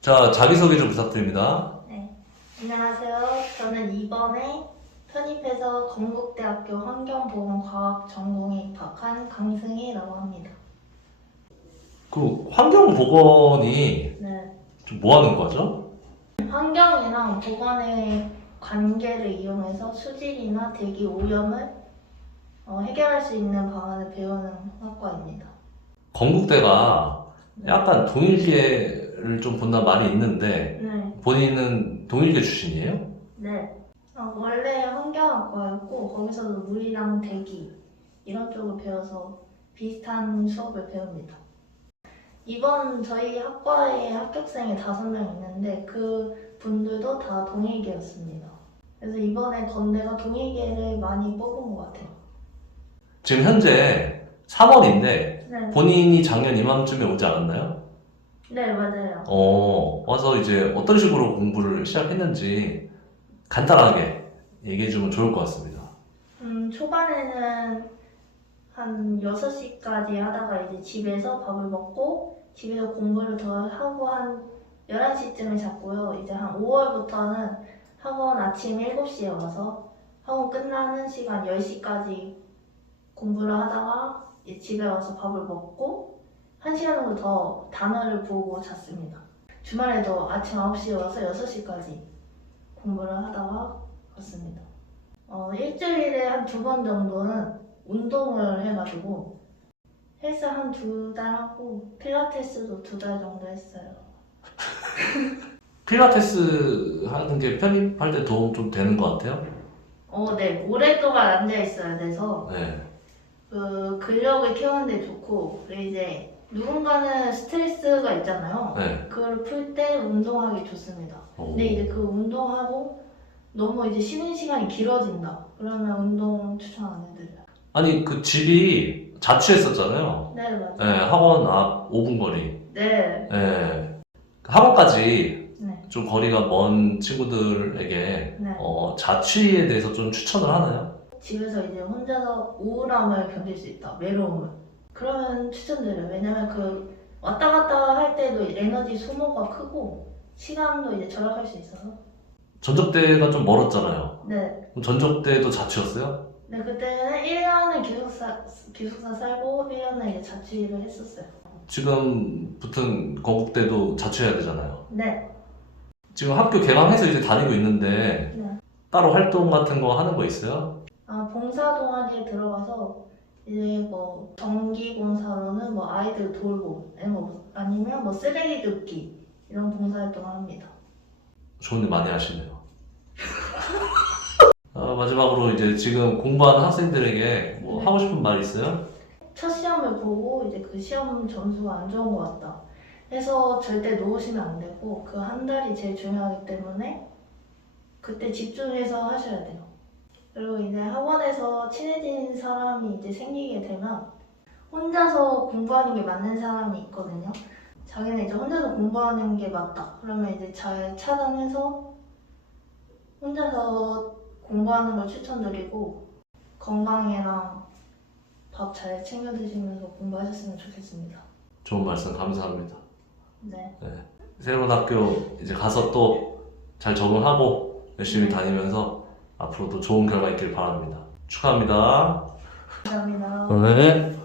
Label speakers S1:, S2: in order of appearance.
S1: 자, 자기소개 좀 부탁드립니다.
S2: 네. 안녕하세요. 저는 이번에 편입해서 건국대학교 환경보건과학 전공에 입학한 강승희라고 합니다.
S1: 그 환경보건이
S2: 네.
S1: 좀 뭐 하는 거죠?
S2: 환경이랑 보건의 관계를 이용해서 수질이나 대기 오염을 어, 해결할 수 있는 방안을 배우는 학과입니다.
S1: 건국대가 약간 동일 계를 좀 본다 말이 있는데
S2: 네.
S1: 본인은 동일계 출신이에요?
S2: 네. 어, 원래 환경학과였고 거기서도 물이랑 대기 이런 쪽을 배워서 비슷한 수업을 배웁니다. 이번 저희 학과에 합격생이 다섯 명 있는데 그 분들도 다 동일계였습니다. 그래서 이번에 건대가 동일계를 많이 뽑은 것 같아요.
S1: 지금 현재 3월인데
S2: 네,
S1: 본인이 작년 이맘쯤에 오지 않았나요?
S2: 네 맞아요.
S1: 어, 와서 이제 어떤 식으로 공부를 시작했는지 간단하게 얘기해주면 좋을 것 같습니다.
S2: 음, 초반에는 한 6시까지 하다가 이제 집에서 밥을 먹고 집에서 공부를 더 하고 한 11시쯤에 잤고요. 이제 한 5월부터는 학원 아침 7시에 와서 학원 끝나는 시간 10시까지 공부를 하다가 이제 집에 와서 밥을 먹고 1시간 정도 더 단어를 보고 잤습니다. 주말에도 아침 9시에 와서 6시까지 공부를 하다가 갔습니다. 어, 일주일에 한 두 번 정도는 운동을 해가지고 헬스 한 두 달 하고 필라테스도 두 달 정도 했어요.
S1: 필라테스 하는 게 편입할 때 도움 좀 되는 것 같아요?
S2: 어, 네. 오랫동안 앉아 있어야 돼서
S1: 네.
S2: 그 근력을 키우는데 좋고 그리고 이제 누군가는 스트레스가 있잖아요.
S1: 네.
S2: 그걸 풀 때 운동하기 좋습니다.
S1: 어,
S2: 근데 이제 그 운동하고 너무 이제 쉬는 시간이 길어진다. 그러면 운동 추천 안 해드려요.
S1: 아니, 그 집이 자취했었잖아요.
S2: 네, 맞아요.
S1: 네, 학원 앞 5분 거리.
S2: 네.
S1: 네. 학원까지
S2: 네.
S1: 좀 거리가 먼 친구들에게
S2: 네.
S1: 어, 자취에 대해서 좀 추천을 하나요?
S2: 집에서 이제 혼자서 우울함을 견딜 수 있다, 외로움을. 그러면 추천드려요. 왜냐면 그 왔다 갔다 할 때도 에너지 소모가 크고 시간도 이제 절약할 수 있어서.
S1: 전적대가 좀 멀었잖아요.
S2: 네.
S1: 그럼 전적대도 자취였어요?
S2: 네, 그때는 1년은 기숙사, 기숙사 살고 1년은 이제 자취를 했었어요.
S1: 지금 붙은 건국대도 자취해야 되잖아요.
S2: 네.
S1: 지금 학교 개강해서 이제 다니고 있는데
S2: 네.
S1: 따로 활동 같은 거 하는 거 있어요?
S2: 아, 봉사 동아리에 들어가서 뭐 전기 봉사로는 뭐 아이들 돌보, 아니면 뭐, 아니면 뭐 쓰레기 줍기 이런 봉사 활동을 합니다.
S1: 좋은 일 많이 하시네요. 아, 마지막으로 이제 지금 공부하는 학생들에게 뭐
S2: 네.
S1: 하고 싶은 말 있어요?
S2: 첫 시험을 보고 이제 그 시험 점수가 안 좋은 것 같다. 해서 절대 놓으시면 안 되고 그 한 달이 제일 중요하기 때문에 그때 집중해서 하셔야 돼요. 그리고 이제 학원에서 친해진 사람이 이제 생기게 되면 혼자서 공부하는 게 맞는 사람이 있거든요. 자기는 이제 혼자서 공부하는 게 맞다. 그러면 이제 잘 차단해서 혼자서 공부하는 걸 추천드리고 건강이랑 밥 잘 챙겨 드시면서 공부하셨으면 좋겠습니다.
S1: 좋은 말씀 감사합니다.
S2: 네.
S1: 새로운 학교 이제 가서 또 잘 적응하고 열심히
S2: 네.
S1: 다니면서 앞으로도 좋은 결과 있길 바랍니다. 축하합니다.
S2: 감사합니다.
S1: 네.